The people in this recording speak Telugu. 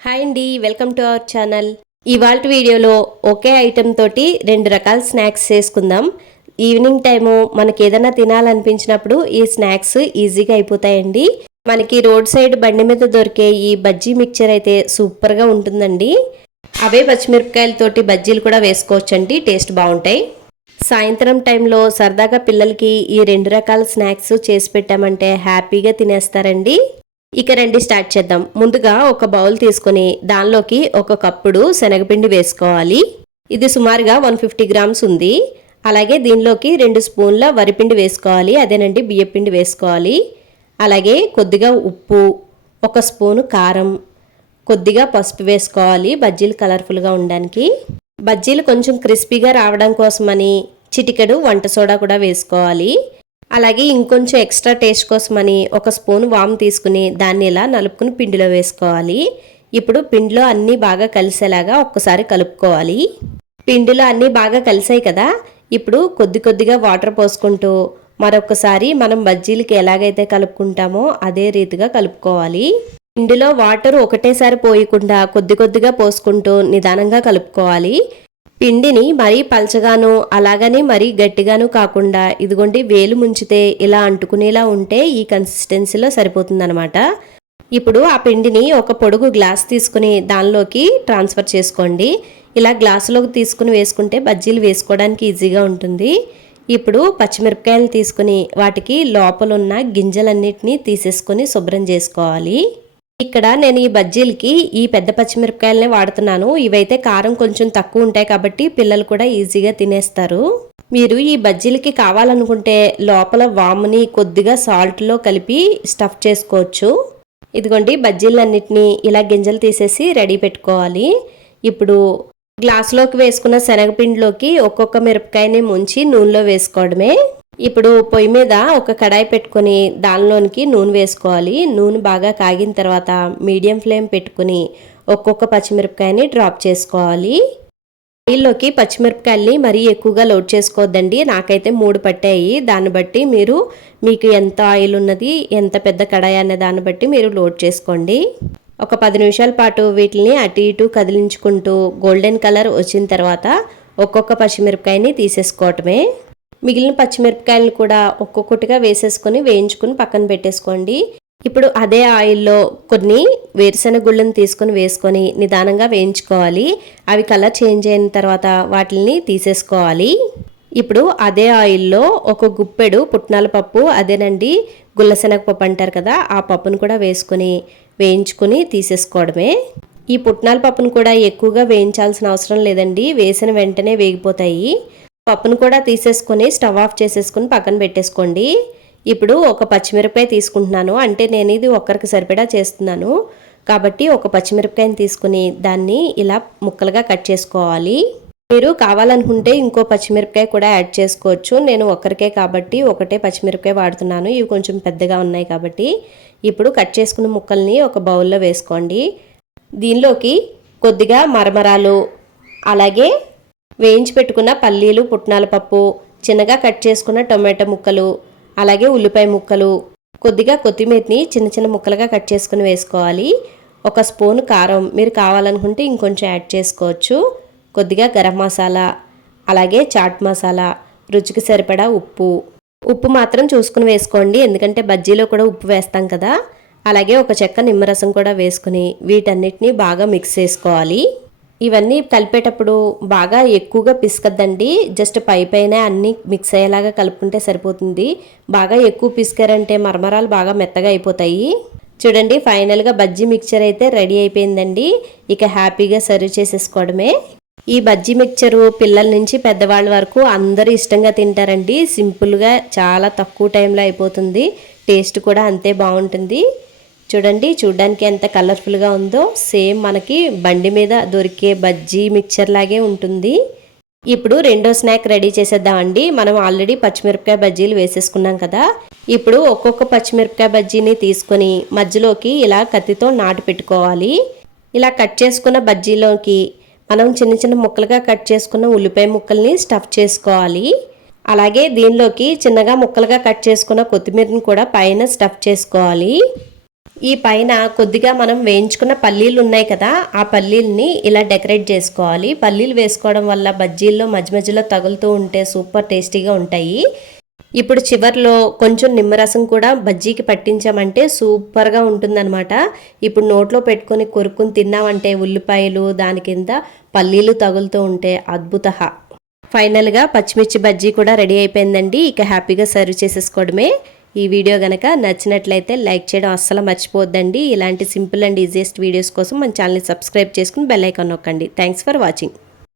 హాయ్ అండి వెల్కమ్ టు అవర్ ఛానల్. ఇవాళ వీడియోలో ఒకే ఐటెం తోటి రెండు రకాల స్నాక్స్ చేసుకుందాం. ఈవినింగ్ టైము మనకి ఏదైనా తినాలనిపించినప్పుడు ఈ స్నాక్స్ ఈజీగా అయిపోతాయండి. మనకి రోడ్ సైడ్ బండి మీద దొరికే ఈ బజ్జీ మిక్చర్ అయితే సూపర్గా ఉంటుందండి. అవే పచ్చిమిరపకాయలతోటి బజ్జీలు కూడా వేసుకోవచ్చండి టేస్ట్ బాగుంటాయి. సాయంత్రం టైంలో సరదాగా పిల్లలకి ఈ రెండు రకాల స్నాక్స్ చేసి పెట్టామంటే హ్యాపీగా తినేస్తారండి. ఇక రండి స్టార్ట్ చేద్దాం. ముందుగా ఒక బౌల్ తీసుకొని దానిలోకి ఒక కప్పుడు శనగపిండి వేసుకోవాలి. ఇది సుమారుగా వన్ ఫిఫ్టీ గ్రామ్స్ ఉంది. అలాగే దీనిలోకి రెండు స్పూన్ల వరిపిండి వేసుకోవాలి. అదేనండి బియ్యపిండి వేసుకోవాలి. అలాగే కొద్దిగా ఉప్పు ఒక స్పూను కారం కొద్దిగా పసుపు వేసుకోవాలి బజ్జీలు కలర్ఫుల్గా ఉండడానికి. బజ్జీలు కొంచెం క్రిస్పీగా రావడం కోసమని చిటికెడు వంట సోడా కూడా వేసుకోవాలి. అలాగే ఇంకొంచెం ఎక్స్ట్రా టేస్ట్ కోసమని ఒక స్పూన్ వామ్ తీసుకుని దాన్ని ఇలా నలుపుకుని పిండిలో వేసుకోవాలి. ఇప్పుడు పిండిలో అన్నీ బాగా కలిసేలాగా ఒక్కసారి కలుపుకోవాలి. పిండిలో అన్నీ బాగా కలిసాయి కదా? ఇప్పుడు కొద్ది కొద్దిగా వాటర్ పోసుకుంటూ మరొకసారి మనం బజ్జీలకి ఎలాగైతే కలుపుకుంటామో అదే రీతిగా కలుపుకోవాలి. పిండిలో వాటర్ ఒకటేసారి పోయకుండా కొద్ది కొద్దిగా పోసుకుంటూ నిదానంగా కలుపుకోవాలి. పిండిని మరీ పల్చగాను అలాగని మరీ గట్టిగాను కాకుండా ఇదిగోండి వేలు ముంచితే ఇలా అంటుకునేలా ఉంటే ఈ కన్సిస్టెన్సీలో సరిపోతుందనమాట ఇప్పుడు ఆ పిండిని ఒక పొడుగు గ్లాస్ తీసుకుని దానిలోకి ట్రాన్స్ఫర్ చేసుకోండి. ఇలా గ్లాసులోకి తీసుకుని వేసుకుంటే బజ్జీలు వేసుకోవడానికి ఈజీగా ఉంటుంది. ఇప్పుడు పచ్చిమిరపకాయలు తీసుకుని వాటికి లోపలున్న గింజలన్నిటినీ తీసేసుకొని శుభ్రం చేసుకోవాలి. ఇక్కడ నేను ఈ బజ్జీలకి ఈ పెద్ద పచ్చిమిరపకాయలనే వాడుతున్నాను. ఇవైతే కారం కొంచెం తక్కువ ఉంటాయి కాబట్టి పిల్లలు కూడా ఈజీగా తినేస్తారు. మీరు ఈ బజ్జీలకి కావాలనుకుంటే లోపల వాముని కొద్దిగా సాల్ట్లో కలిపి స్టఫ్ చేసుకోవచ్చు. ఇదిగోండి బజ్జీలన్నిటినీ ఇలా గింజలు తీసేసి రెడీ పెట్టుకోవాలి. ఇప్పుడు గ్లాసులోకి వేసుకున్న శనగపిండిలోకి ఒక్కొక్క మిరపకాయని ముంచి నూనెలో వేసుకోవడమే. ఇప్పుడు పొయ్యి మీద ఒక కడాయి పెట్టుకొని దానిలోనికి నూనె వేసుకోవాలి. నూనె బాగా కాగిన తర్వాత మీడియం ఫ్లేమ్ పెట్టుకుని ఒక్కొక్క పచ్చిమిరపకాయని డ్రాప్ చేసుకోవాలి. ఆయిల్లోకి పచ్చిమిరపకాయల్ని మరీ ఎక్కువగా లోడ్ చేసుకోవద్దండి. నాకైతే మూడు పట్టాయి. దాన్ని బట్టి మీరు మీకు ఎంత ఆయిల్ ఉన్నది ఎంత పెద్ద కడాయి అనే దాన్ని బట్టి మీరు లోడ్ చేసుకోండి. ఒక పది నిమిషాల పాటు వీటిని అటు ఇటు కదిలించుకుంటూ గోల్డెన్ కలర్ వచ్చిన తర్వాత ఒక్కొక్క పచ్చిమిరపకాయని తీసేసుకోవటమే. మిగిలిన పచ్చిమిరపకాయలను కూడా ఒక్కొక్కటిగా వేసేసుకొని వేయించుకుని పక్కన పెట్టేసుకోండి. ఇప్పుడు అదే ఆయిల్లో కొన్ని వేరుశెనగ గుళ్ళను తీసుకొని వేసుకొని నిదానంగా వేయించుకోవాలి. అవి కలర్ చేంజ్ అయిన తర్వాత వాటిని తీసేసుకోవాలి. ఇప్పుడు అదే ఆయిల్లో ఒక గుప్పెడు పుట్నాల పప్పు అదేనండి గుల్లశనగపప్పు అంటారు కదా ఆ పప్పును కూడా వేసుకొని వేయించుకొని తీసేసుకోవడమే. ఈ పుట్నాల పప్పును కూడా ఎక్కువగా వేయించాల్సిన అవసరం లేదండి. వేసిన వెంటనే వేగిపోతాయి. పప్పును కూడా తీసేసుకొని స్టవ్ ఆఫ్ చేసేసుకొని పక్కన పెట్టేసుకోండి. ఇప్పుడు ఒక పచ్చిమిరపకాయ తీసుకుంటున్నాను. అంటే నేను ఇది ఒక్కరికి సరిపడా చేస్తున్నాను. కాబట్టి ఒక పచ్చిమిరపకాయని తీసుకుని దాన్ని ఇలా ముక్కలుగా కట్ చేసుకోవాలి. మీరు కావాలనుకుంటే ఇంకో పచ్చిమిరపకాయ కూడా యాడ్ చేసుకోవచ్చు. నేను ఒక్కరికే కాబట్టి ఒకటే పచ్చిమిరపకాయ వాడుతున్నాను. ఇవి కొంచెం పెద్దగా ఉన్నాయి కాబట్టి. ఇప్పుడు కట్ చేసుకున్న ముక్కల్ని ఒక బౌల్లో వేసుకోండి. దీనిలోకి కొద్దిగా మరమరాలు అలాగే వేయించి పెట్టుకున్న పల్లీలు పుట్నాల పప్పు చిన్నగా కట్ చేసుకున్న టొమాటో ముక్కలు అలాగే ఉల్లిపాయ ముక్కలు. కొద్దిగా కొత్తిమీరని చిన్న చిన్న ముక్కలుగా కట్ చేసుకుని వేసుకోవాలి. ఒక స్పూన్ కారం మీరు కావాలనుకుంటే ఇంకొంచెం యాడ్ చేసుకోవచ్చు. కొద్దిగా గరం మసాలా అలాగే చాట్ మసాలా రుచికి సరిపడా ఉప్పు. ఉప్పు మాత్రం చూసుకుని వేసుకోండి ఎందుకంటే బజ్జీలో కూడా ఉప్పు వేస్తాం కదా. అలాగే ఒక చెక్క నిమ్మరసం కూడా వేసుకుని వీటన్నిటిని బాగా మిక్స్ చేసుకోవాలి. ఇవన్నీ కలిపేటప్పుడు బాగా ఎక్కువగా పిసకద్దండి. జస్ట్ పై పైన అన్నీ మిక్స్ అయ్యేలాగా కలుపుకుంటే సరిపోతుంది. బాగా ఎక్కువ పిసికారంటే మరమరాలు బాగా మెత్తగా అయిపోతాయి. చూడండి ఫైనల్గా బజ్జీ మిక్చర్ అయితే రెడీ అయిపోయిందండి. ఇక హ్యాపీగా సర్వ్ చేసేసుకోవడమే. ఈ బజ్జీ మిక్చరు పిల్లల నుంచి పెద్దవాళ్ళ వరకు అందరూ ఇష్టంగా తింటారండి. సింపుల్గా చాలా తక్కువ టైంలో అయిపోతుంది. టేస్ట్ కూడా అంతే బాగుంటుంది. చూడండి చూడడానికి ఎంత కలర్ఫుల్గా ఉందో. సేమ్ మనకి బండి మీద దొరికే బజ్జీ మిక్చర్ లాగే ఉంటుంది. ఇప్పుడు రెండో స్నాక్ రెడీ చేసేద్దామండి. మనం ఆల్రెడీ పచ్చిమిరపకాయ బజ్జీలు వేసేసుకున్నాం కదా. ఇప్పుడు ఒక్కొక్క పచ్చిమిరపకాయ బజ్జీని తీసుకొని మధ్యలోకి ఇలా కత్తితో నాటు పెట్టుకోవాలి. ఇలా కట్ చేసుకున్న బజ్జీలోకి మనం చిన్న చిన్న ముక్కలుగా కట్ చేసుకున్న ఉల్లిపాయ ముక్కల్ని స్టఫ్ చేసుకోవాలి. అలాగే దీనిలోకి చిన్నగా ముక్కలుగా కట్ చేసుకున్న కొత్తిమీరని కూడా పైన స్టఫ్ చేసుకోవాలి. ఈ పైన కొద్దిగా మనం వేయించుకున్న పల్లీలు ఉన్నాయి కదా ఆ పల్లీల్ని ఇలా డెకరేట్ చేసుకోవాలి. పల్లీలు వేసుకోవడం వల్ల బజ్జీల్లో మధ్య మధ్యలో తగులుతూ ఉంటే సూపర్ టేస్టీగా ఉంటాయి. ఇప్పుడు చివర్లో కొంచెం నిమ్మరసం కూడా బజ్జీకి పట్టించామంటే సూపర్గా ఉంటుందన్నమాట. ఇప్పుడు నోట్లో పెట్టుకొని కొరుక్కుని తిన్నామంటే ఉల్లిపాయలు దాని కింద పల్లీలు తగులుతూ ఉంటే అద్భుత ఫైనల్గా పచ్చిమిర్చి బజ్జీ కూడా రెడీ అయిపోయిందండి. ఇక హ్యాపీగా సర్వ్ చేసేసుకోవడమే. ఈ వీడియో కనుక నచ్చినట్లయితే లైక్ చేయడం అస్సలు మర్చిపోద్దండి ఇలాంటి సింపుల్ అండ్ ఈజియెస్ట్ వీడియోస్ కోసం మన ఛానల్ని సబ్స్క్రైబ్ చేసుకుని బెల్ ఐకాన్ నొక్కండి. Thanks for watching